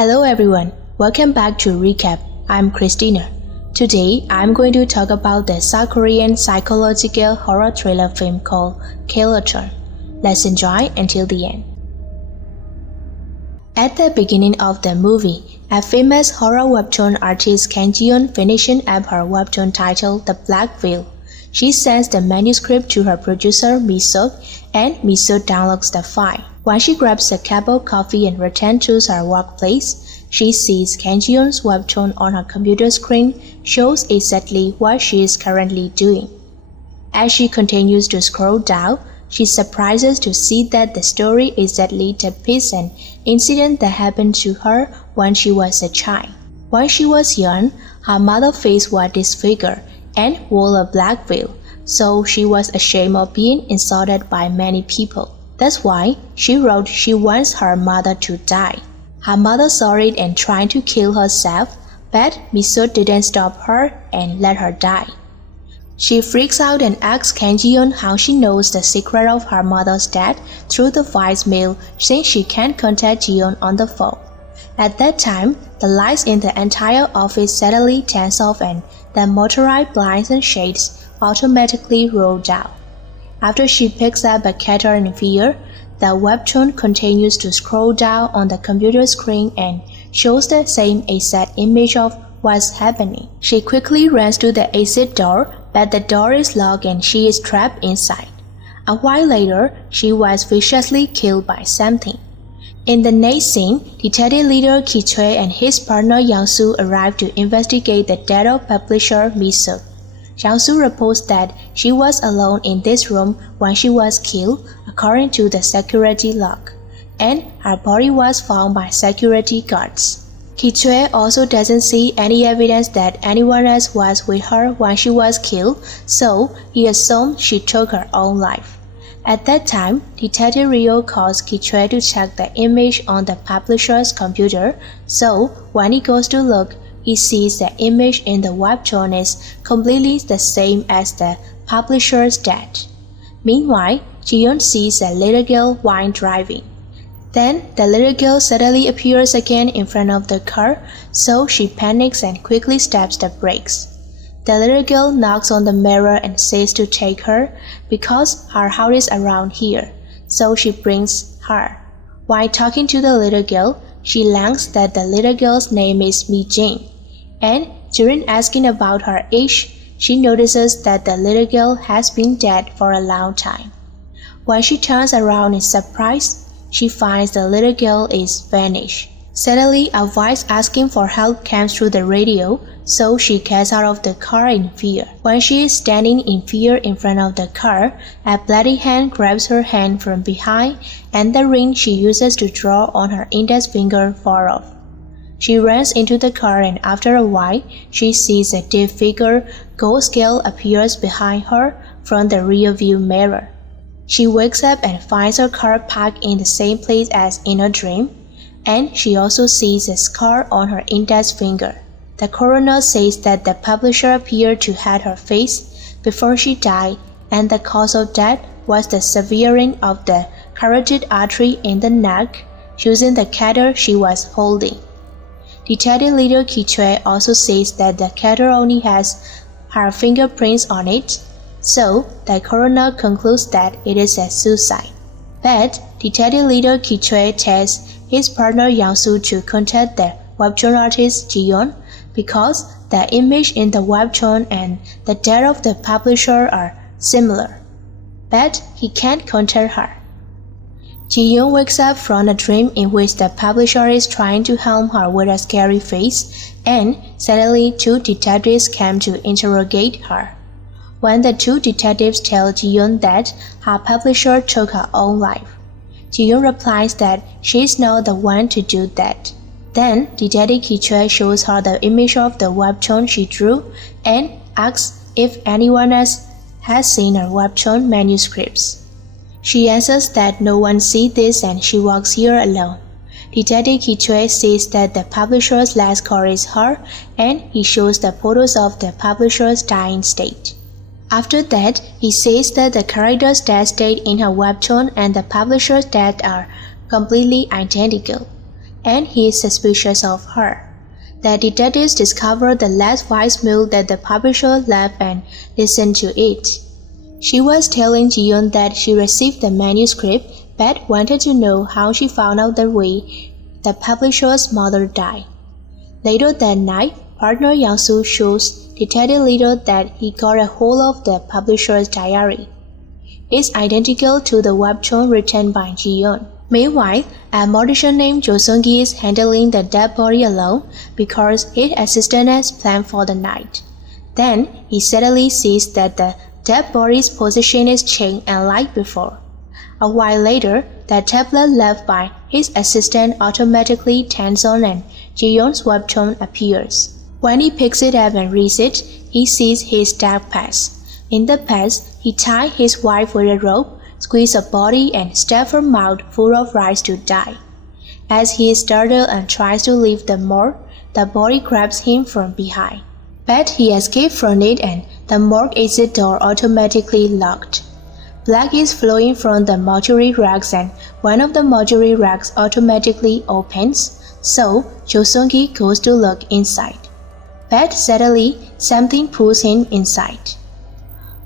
Hello everyone, welcome back to Recap. I'm Christina. Today I'm going to talk about the South Korean psychological horror thriller film called Kiloton. Let's enjoy until the end. At the beginning of the movie, a famous horror webtoon artist Kang Ji-yeon finishing up her webtoon titled The Black Veil. She sends the manuscript to her producer Mi-seok, and Mi-seok downloads the file. When she grabs a cup of coffee and returns to her workplace, she sees Kang Ji-yeon's webtoon on her computer screen shows exactly what she is currently doing. As she continues to scroll down, she surprises to see that the story exactly depicts an incident that happened to her when she was a child. When she was young, her mother's face was disfigured and wore a black veil, so she was ashamed of being insulted by many people. That's why she wrote she wants her mother to die. Her mother saw it and tried to kill herself, but Mi-seok didn't stop her and let her die. She freaks out and asks Kang Ji-yeon how she knows the secret of her mother's death through the voicemail since she can't contact Ji-yeon on the phone. At that time, the lights in the entire office suddenly turn off and the motorized blinds and shades automatically roll down. After she picks up a cutter in fear, the webtoon continues to scroll down on the computer screen and shows the same exact image of what's happening. She quickly runs to the exit door, but the door is locked and she is trapped inside. A while later, she was viciously killed by something. In the next scene, detective leader Ki-choi and his partner Yang-soo arrive to investigate the death of publisher Mi-seok. Yang-soo reports that she was alone in this room when she was killed, according to the security log, and her body was found by security guards. Ki-choi also doesn't see any evidence that anyone else was with her when she was killed, so he assumed she took her own life. At that time, Detective Ryo calls Ki-choi to check the image on the publisher's computer, so when he goes to look, he sees the image in the webtoon is completely the same as the publisher's death. Meanwhile, Ji-yeon sees a little girl while driving. Then, the little girl suddenly appears again in front of the car, so she panics and quickly steps the brakes. The little girl knocks on the mirror and says to take her because her house is around here, so she brings her. While talking to the little girl, she learns that the little girl's name is Mi-jin, and during asking about her age, she notices that the little girl has been dead for a long time. When she turns around in surprise, she finds the little girl is vanished. Suddenly, a voice asking for help comes through the radio, so she gets out of the car in fear. When she is standing in fear in front of the car, a bloody hand grabs her hand from behind and the ring she uses to draw on her index finger falls off. She runs into the car and after a while, she sees a disfigured ghost girl appears behind her from the rearview mirror. She wakes up and finds her car parked in the same place as in her dream, and she also sees a scar on her index finger. The coroner says that the publisher appeared to hide her face before she died, and the cause of death was the severing of the carotid artery in the neck using the cutter she was holding. Detective leader Ki-choi also says that the cutter only has her fingerprints on it, so the coroner concludes that it is a suicide. But detective leader Ki-choi tells his partner Yang-soo to contact the webtoon artist Ji-yeon because the image in the webtoon and the death of the publisher are similar. But he can't contact her. Ji-yeon wakes up from a dream in which the publisher is trying to harm her with a scary face, and suddenly two detectives come to interrogate her. When the two detectives tell Ji-yeon that her publisher took her own life, Ji-yeon replies that she is not the one to do that. Then Detective Ki-choi shows her the image of the webtoon she drew and asks if anyone else has seen her webtoon manuscripts. She answers that no one sees this and she walks here alone. Detective Ki-choi says that the publisher's last call is her, and he shows the photos of the publisher's dying state. After that, he says that the character's death date in her webtoon and the publisher's death are completely identical. and he is suspicious of her. The detectives discover the last voicemail that the publisher left and listen to it. She was telling Ji-yeon that she received the manuscript but wanted to know how she found out the way the publisher's mother died. Later that night, partner Yang-soo shows Detective Leader that he got a hold of the publisher's diary. It's identical to the webtoon written by Ji-yeon. Meanwhile, a mortician named Jo Seung-gi is handling the dead body alone because his assistant has planned for the night. Then, he suddenly sees that the dead body's position is changed unlike before. A while later, the tablet left by his assistant automatically turns on and Ji-yeon's webtoon appears. When he picks it up and reads it, he sees his dark past. In the past, he tied his wife with a rope, squeezed her body and stuffed her mouth full of rice to die. As he is startled and tries to leave the morgue, the body grabs him from behind. But he escaped from it and the morgue exit door automatically locked. Blood is flowing from the mortuary racks and one of the mortuary racks automatically opens, so Jo Seung-gi goes to look inside. But suddenly, something pulls him inside.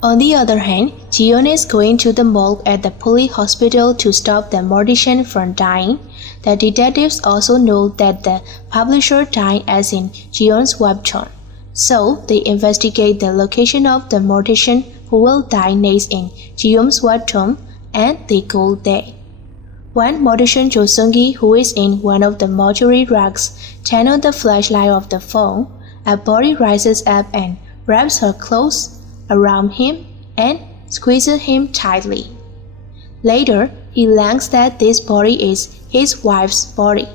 On the other hand, Ji-yeon is going to the morgue at the police hospital to stop the mortician from dying. The detectives also know that the publisher died as in Ji-yeon's webtoon, so they investigate the location of the mortician who will die next in Ji-yeon's webtoon, and they go there. When mortician Jo Seung-gi, who is in one of the mortuary racks, turns on the flashlight of the phone, a body rises up and wraps her clothes around him and squeezes him tightly. Later, he learns that this body is his wife's body.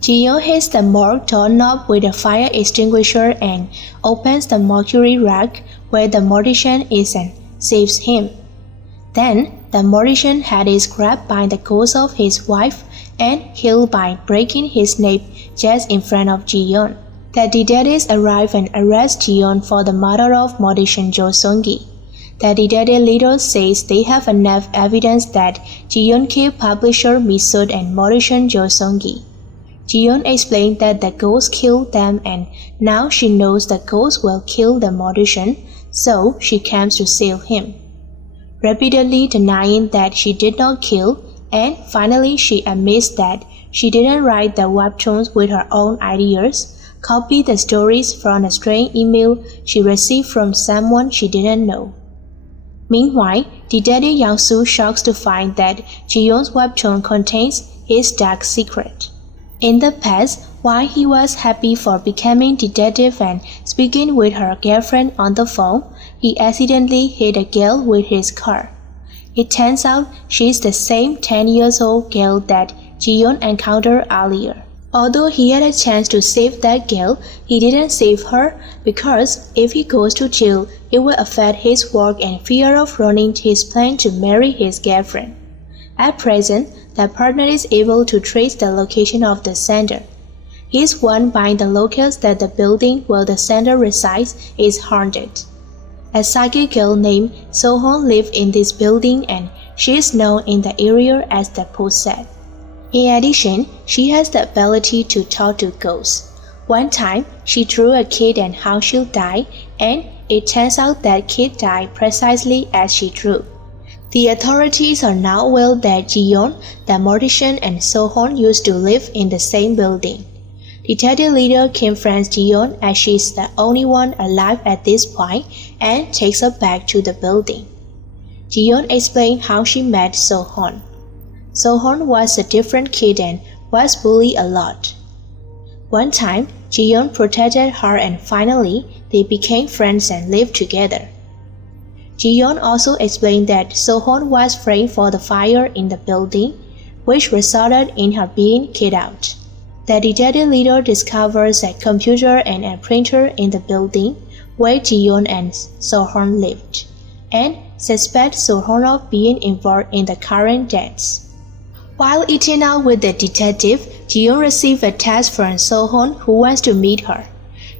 Ji-yeon hits the morgue doorknob with a fire extinguisher and opens the mortuary rack where the mortician is and saves him. Then, the mortician head is grabbed by the ghost of his wife and killed by breaking his neck just in front of Ji-yeon. The detectives arrive and arrest Ji-yeon for the murder of mortician Jo Seung-gi. The detective leader says they have enough evidence that Ji-yeon killed publisher Mi-seok and mortician Jo Seung-gi. Ji-yeon explained that the ghost killed them and now she knows the ghost will kill the mortician, so she comes to save him. Repeatedly denying that she did not kill, and finally she admits that she didn't write the webtoons with her own ideas, copied the stories from a strange email she received from someone she didn't know. Meanwhile, Detective Yang-soo shocks to find that Ji-yeon's webtoon contains his dark secret. In the past, while he was happy for becoming detective and speaking with her girlfriend on the phone, he accidentally hit a girl with his car. It turns out she's the same 10-year-old girl that Ji-yeon encountered earlier. Although he had a chance to save that girl, he didn't save her because if he goes to jail, it will affect his work and fear of running his plan to marry his girlfriend. At present, the partner is able to trace the location of the sender. He's warned by the locals that the building where the sender resides is haunted. A psychic girl named So-hoon lives in this building and she is known in the area as the Possessed. In addition, she has the ability to talk to ghosts. One time, she drew a kid and how she'll die, and it turns out that kid died precisely as she drew. The authorities are now aware that Ji-yeon, the mortician, and So-hoon used to live in the same building. Detective leader confronts Ji-yeon as she is the only one alive at this point and takes her back to the building. Ji-yeon explains how she met So-hoon. So-hoon was a different kid and was bullied a lot. One time, Ji-yeon protected her and finally, they became friends and lived together. Ji-yeon also explained that So-hoon was framed for the fire in the building, which resulted in her being kicked out. The detective leader discovers a computer and a printer in the building where Ji-yeon and So-hoon lived, and suspects So-hoon of being involved in the current deaths. While eating out with the detective, Ji-yeon receives a text from So-hoon who wants to meet her.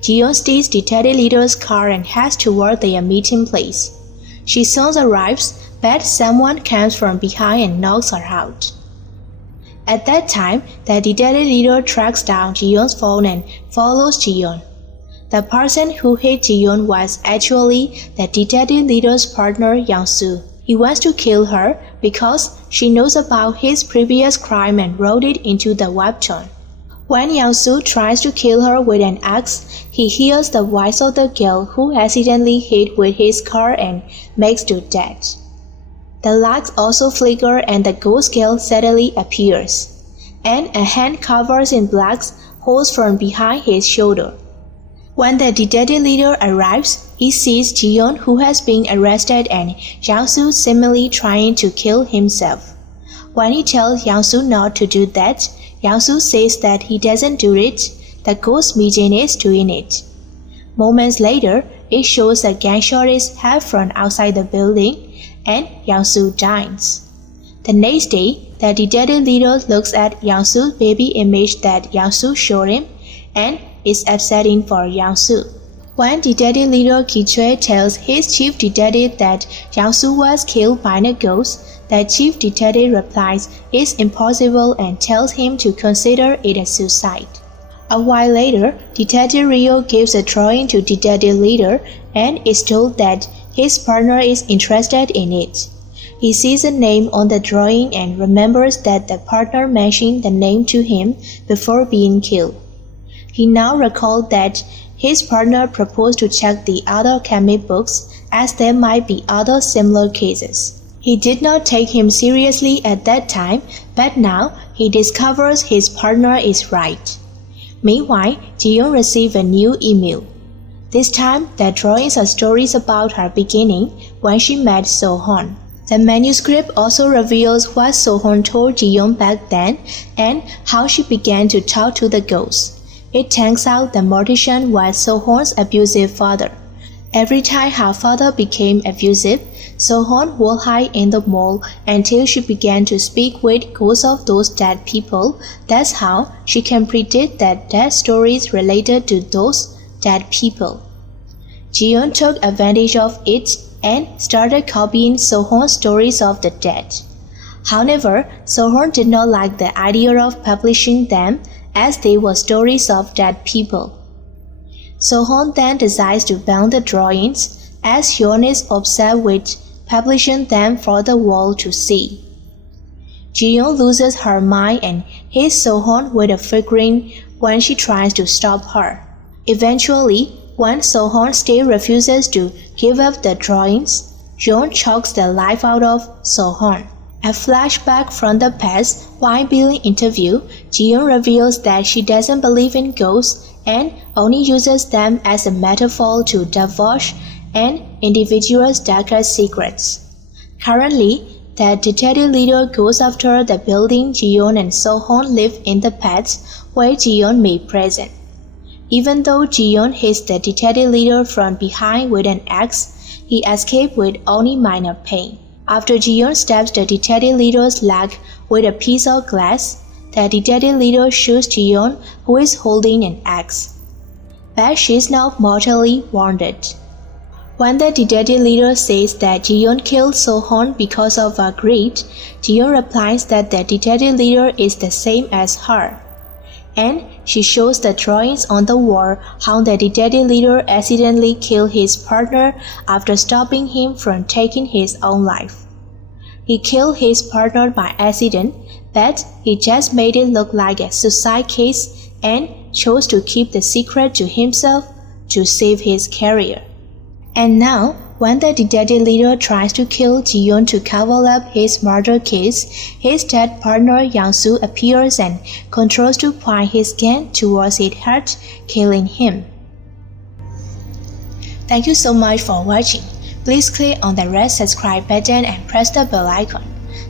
Ji-yeon steals detective leader's car and heads toward their meeting place. She soon arrives, but someone comes from behind and knocks her out. At that time, the detective leader tracks down Ji-yeon's phone and follows Ji-yeon. The person who hit Ji-yeon was actually the detective leader's partner Yang-soo. He wants to kill her because she knows about his previous crime and wrote it into the webtoon. When Yang-soo tries to kill her with an axe, he hears the voice of the girl who accidentally hit with his car and makes to death. The lights also flicker and the ghost girl suddenly appears, and a hand covered in black holds from behind his shoulder. When the detective leader arrives, he sees Ji-yeon who has been arrested and Yang-soo seemingly trying to kill himself. When he tells Yang-soo not to do that, Yang-soo says that he doesn't do it, the ghost Mijin is doing it. Moments later, it shows a gunshot is heard from outside the building, and Yang-soo dies. The next day, the detective leader looks at Yang-soo's baby image that Yang-soo showed him, and is upsetting for Yang-soo. When detective leader Ki-choi tells his chief detective that Yang-soo was killed by a ghost, the chief detective replies it's impossible and tells him to consider it a suicide. A while later, Detective Rio gives a drawing to detective leader and is told that his partner is interested in it. He sees a name on the drawing and remembers that the partner mentioned the name to him before being killed. He now recalled that his partner proposed to check the other comic books as there might be other similar cases. He did not take him seriously at that time, but now he discovers his partner is right. Meanwhile, Ji-yeon received a new email. This time, the drawings are stories about her beginning when she met So-hoon. The manuscript also reveals what So-hoon told Ji-yeon back then and how she began to talk to the ghost. It turns out the mortician was So-hoon's abusive father. Every time her father became abusive, So-hoon would hide in the mall until she began to speak with ghosts of those dead people. That's how she can predict that death stories related to those dead people. Ji-yeon took advantage of it and started copying So-hoon's stories of the dead. However, So-hoon did not like the idea of publishing them as they were stories of dead people. So-hoon then decides to burn the drawings as Hyun is upset with publishing them for the world to see. Ji-yeon loses her mind and hits So-hoon with a figurine when she tries to stop her. Eventually, when So-hoon still refuses to give up the drawings, Hyun chokes the life out of So-hoon. A flashback from the past, while being interviewed, Ji-yeon reveals that she doesn't believe in ghosts and only uses them as a metaphor to divulge an individual's darkest secrets. Currently, the detective leader goes after the building Ji-yeon and So-hoon live in the past, where Ji-yeon may present. Even though Ji-yeon hits the detective leader from behind with an axe, he escapes with only minor pain. After Ji-yeon stabs the detective leader's leg with a piece of glass, the detective leader shoots Ji-yeon, who is holding an axe. But she is now mortally wounded. When the detective leader says that Ji-yeon killed So-hoon because of her greed, Ji-yeon replies that the detective leader is the same as her. And she shows the drawings on the wall how the detective leader accidentally killed his partner after stopping him from taking his own life. He killed his partner by accident, but he just made it look like a suicide case and chose to keep the secret to himself to save his career. And now, when the detective leader tries to kill Ji-yeon to cover up his murder case, his dead partner Yang-soo appears and controls to point his gun towards his heart, killing him. Thank you so much for watching. Please click on the red subscribe button and press the bell icon.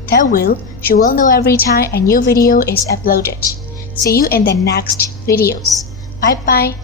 That way, you will know every time a new video is uploaded. See you in the next videos. Bye bye.